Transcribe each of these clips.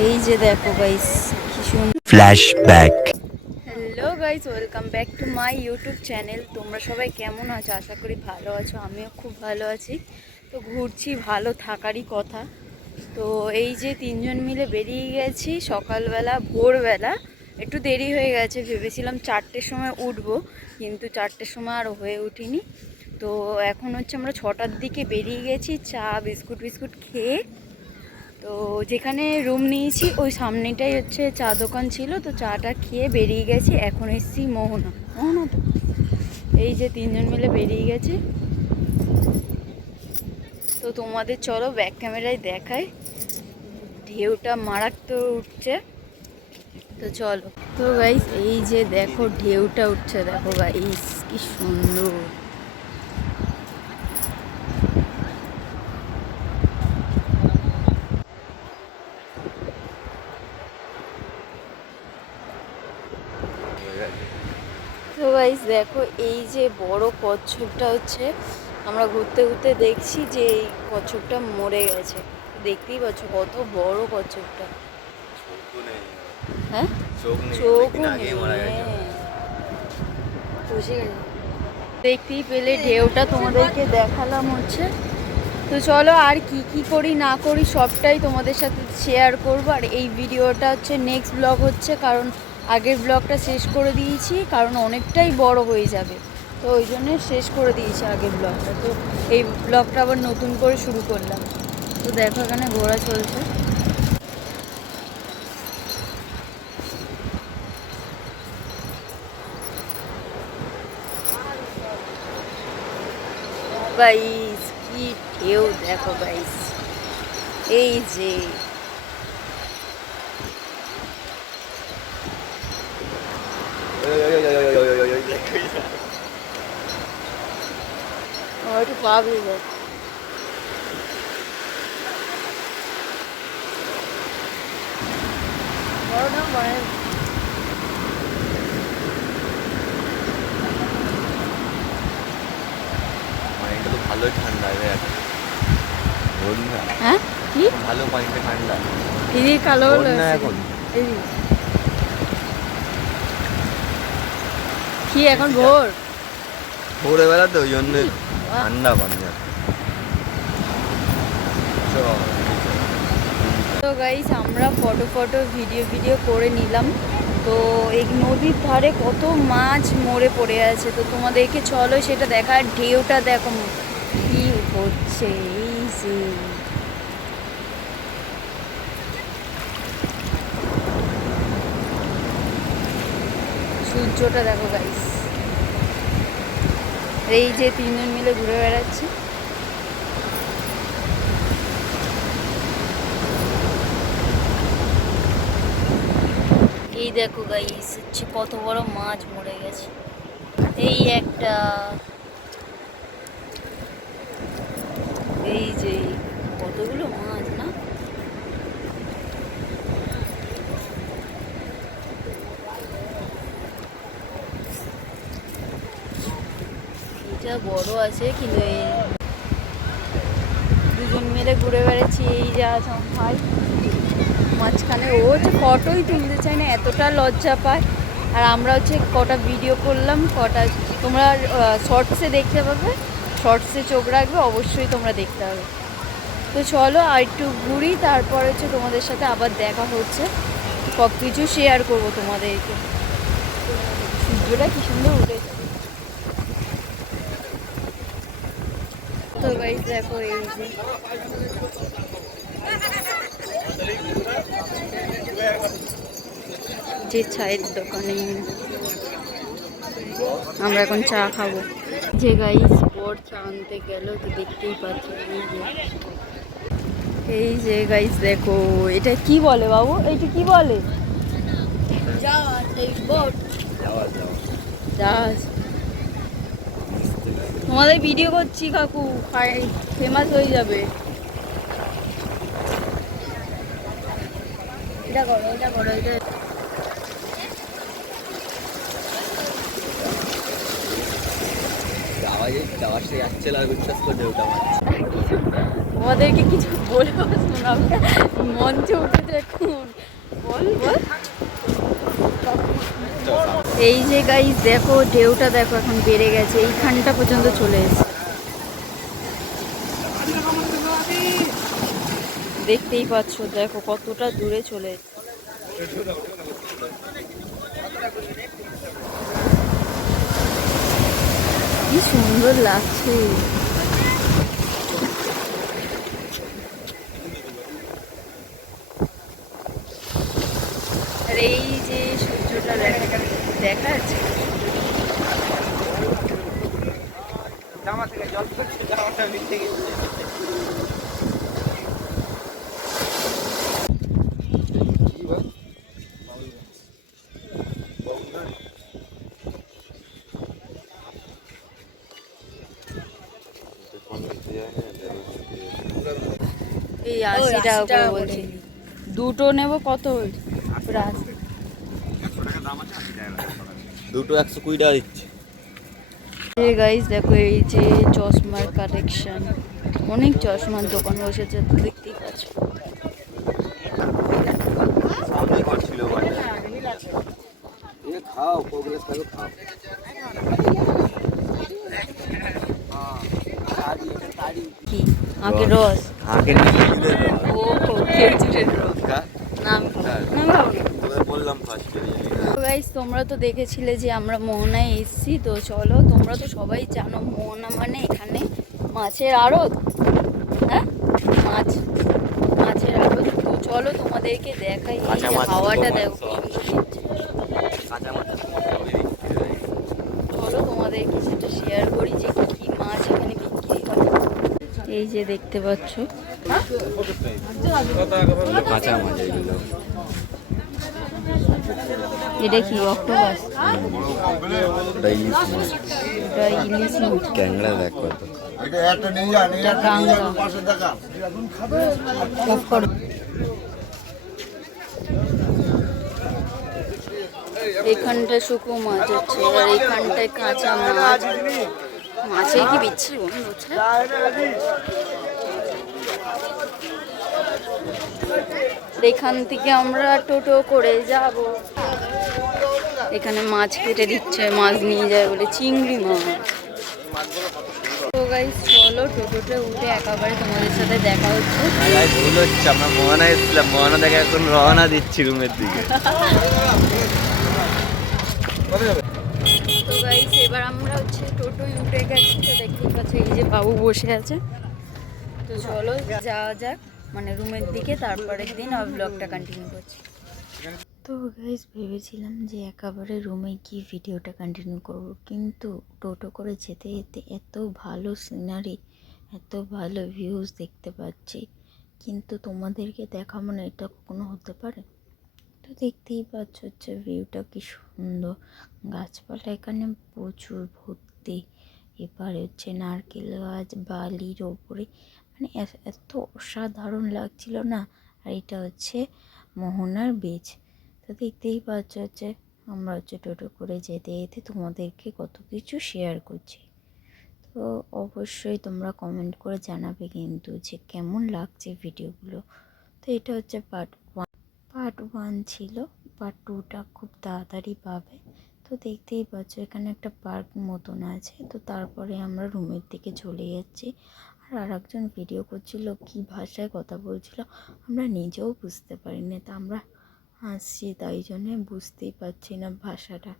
এই যে দেখো গাইস কি সুন্দর Flashback. Hello guys welcome back to my YouTube channel তোমরা সবাই কেমন আছো? আশা করি ভালো আছো আমিও খুব ভালো আছি। তো ঘুরছি ভালো থাকারই কথা। তো এই যে তিনজন মিলে বেরিয়ে গেছি সকালবেলা ভোরবেলা। একটু দেরি হয়ে গেছে ভেবেছিলাম চারটের সময় উঠবো কিন্তু চারটের সময় আর হয়ে উঠিনি। তো এখন হচ্ছে আমরা ছটার দিকে বেরিয়ে গেছি চা বিস্কুট বিস্কুট খেয়ে তো যেখানে রুম নিয়েছি, ওই সামনেটাই হচ্ছে চা দোকান ছিল, তো চাটা খেয়ে বেরিয়ে গেছি, এখন এসছি মোহনা। মোহনা তো? এই যে তিনজন মিলে বেরিয়ে গেছি। তো তোমাদের চলো ব্যাক ক্যামেরায় দেখায় ঢেউটা মারাত্মক উঠছে। তো চলো। তো গাইস এই যে দেখো, ঢেউটা উঠছে, দেখো গাইস কি সুন্দর তো গাইস দেখো এই যে বড় কচ্ছপটা হচ্ছে আমরা ঘুরতে ঘুরতে দেখছি যে এই কচ্ছপটা মরে গেছে। দেখতেই পাচ্ছ কত বড় কচ্ছপটা। হ্যাঁ? চোখও নেই। বসে গেছে। দেখতেই পেলে ঢেউটা তোমাদেরকে দেখালাম হচ্ছে। তো চলো আর কি কি করি না করি সবটাই তোমাদের সাথে শেয়ার করব। আর এই ভিডিওটা হচ্ছে নেক্সট ব্লগ হচ্ছে কারণ আগের ব্লগটা শেষ করে দিয়েছি, কারণ অনেকটাই বড় হয়ে যাবে। তো ওই জন্য শেষ করে দিয়েছি আগের ব্লগটা। তো এই ব্লগটা আবার নতুন করে শুরু করলাম। তো দেখো এখানে ঘোরা চলছে। গাইস কি ঢেউ, দেখো গাইস এই যে বড় না বড় পানিটা তো ভালোই ঠান্ডা হ্যাঁ কি ভালো পানিটা ঠান্ডা দিদি কালো এখন এই কি এখন ভোর ভোরবেলা তো ওই জন্য তো গাইস আমরা ফটো ফটো ভিডিও ভিডিও করে নিলাম। তো এই নদীর ধারে কত মাছ মরে পড়ে আছে। তো তোমাদেরকে চলো সেটা দেখা আর ঢেউটা দেখো। কি হচ্ছে এই যে। সূর্যটা দেখো গাইস এই যে তিনজন মিলে ঘুরে বেড়াচ্ছে। এই দেখো গাইস হচ্ছে কত বড় মাছ মরে গেছে। এই একটা। এই যে কতগুলো মাছ না? এটা বড় আছে, কিন্তু এই দুজন মিলে ঘুরে বেড়াচ্ছি, এই যা ভাই। মাঝখানে ও হচ্ছে ফটোই তুলতে চায় না, এতটা লজ্জা পায়। আর আমরা হচ্ছে কটা ভিডিও করলাম, কটা তোমরা শর্টসে দেখতে পাবে। শর্টসে চোখ রাখবে, অবশ্যই তোমরা দেখতে পাবে। তো চলো, আর একটু ঘুরি, তারপর হচ্ছে তোমাদের সাথে আবার দেখা হচ্ছে। সব কিছু শেয়ার করব তোমাদেরকে। সূর্যটা কি সুন্দর উঠেছে। তো গাইজ দেখো এই যে। যে চায়ের দোকানে। আমরা এখন চা খাব। যে গাইস বর চা আনতে গেল তো দেখতেই পাচ্ছি এই যে। এই যে গাইস দেখো এটা কি বলে বাবু? এইটা কি বলে? জাহাজ। তোমাদের ভিডিও করছি কাকু ফেমাস হয়ে যাবে। এটা করো এটা করো এটা তোমাদেরকে কিছু শোনাবে। মঞ্চে উঠেছে এখন। বল বল। এই যে গাইস দেখো, ঢেউটা দেখো, এখন বেড়ে গেছে। এইখানটা পর্যন্ত চলে এসেছে। দেখতেই পাচ্ছ, দেখো, কতটা দূরে চলে। কি সুন্দর লাগছে আর এই যে দেখা দেখা যাচ্ছে এই আশি টাকা করে বলছি। দুটো নেব কত আশি দুটো একশো কুড়ি টাকা দিচ্ছে। গাইস দেখো এই যে চশমার কালেকশন অনেক চশমার দোকান বসেছে দেখতেই পাচ্ছ। করছিল খাও খাও। কি? আগে রস? আগে খেজুরের রস। ও খেজুরের রস কা? না আমি খাব না। না, আমি খাব না। তোদের বললাম ফার্স্টে গাইস তোমরা তো দেখেছিলে যে আমরা মোহনায় এসেছি তো চলো তোমরা তো সবাই জানো মোহনা মানে এখানে মাছের আড়ত হ্যাঁ মাছ মাছের আড়ত তো চলো তোমাদেরকে দেখাই হাওয়াটা দেখো। চলো তোমাদেরকে সেটা শেয়ার করি যে কি মাছ এখানে বিক্রি হয় এই যে দেখতে পাচ্ছ কাঁচা মাছ এটা কি অক্টোপাস? ওটা ইলিশ মাছ। এটা ইলিশ মাছ। ক্যাংড়া দেখো তো এটা একটা নিয়ে একটা নিয়ে যান পাঁচশো টাকা অফ করো এখানটায় শুকো মাছ হচ্ছে আর এইখানটায় কাঁচা মাছ। মাছে কি বিচ্ছিরি মনে হচ্ছে? এখান থেকে আমরা টোটো করে যাব। এখানে মাছ কেটে দিচ্ছে মাছ নিয়ে যায় বলে চিংড়ি মাছ। তো গাইস চলো টোটোতে উঠে একেবারে তোমাদের সাথে দেখা হচ্ছে। ভাই ভুল হচ্ছে আমরা মোহনা এসেছিলাম মোহনা থেকে এখন রওনা দিচ্ছি রুমের দিকে। তো গাইস এবার আমরা হচ্ছে টোটোয় উঠে গেছি তো দেখতেই পাচ্ছি এই যে বাবু বসে আছে। তো চলো যাওয়া যাক। মানে রুমের দিকে, তারপরের দিন ব্লগটা কন্টিনিউ করছি। তো গাইস ভেবেছিলাম যে একেবারে রুমে কি ভিডিওটা কন্টিনিউ করব, কিন্তু টোটো করে যেতে যেতে এত ভালো সিনারি এত ভালো ভিউজ দেখতে পাচ্ছি। কিন্তু তোমাদেরকে দেখাবো না, এটা কখনো হতে পারে? তো দেখতেই পাচ্ছ হচ্ছে ভিউটা কি সুন্দর। গাছপালা এখানে প্রচুর ভর্তি। এবার হচ্ছে নারকেল গাছ, বালির ওপরে মানে এত অসাধারণ লাগছিল না? আর এটা হচ্ছে মোহনার বীজ তো দেখতেই পাচ্ছ হচ্ছে আমরা হচ্ছে টোটো করে যেতে যেতে তোমাদেরকে কত কিছু শেয়ার করছি। তো অবশ্যই তোমরা কমেন্ট করে জানাবে কিন্তু যে কেমন লাগছে ভিডিওগুলো তো এটা হচ্ছে পার্ট ওয়ান পার্ট ওয়ান ছিল। পার্ট টুটা খুব তাড়াতাড়ি পাবে। তো দেখতেই পাচ্ছ এখানে একটা পার্ক মতন আছে। তো তারপরে আমরা রুমের দিকে চলে যাচ্ছি। আর একজন ভিডিও করছিল, কি ভাষায় কথা বলছিল, আমরা নিজেও বুঝতে পারিনি। তা আমরা হাসছি, তাই জন্যে বুঝতেই পারছি না ভাষাটা।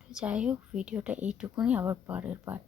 তো যাই হোক ভিডিওটা এইটুকুনি, আবার পরের পার্ট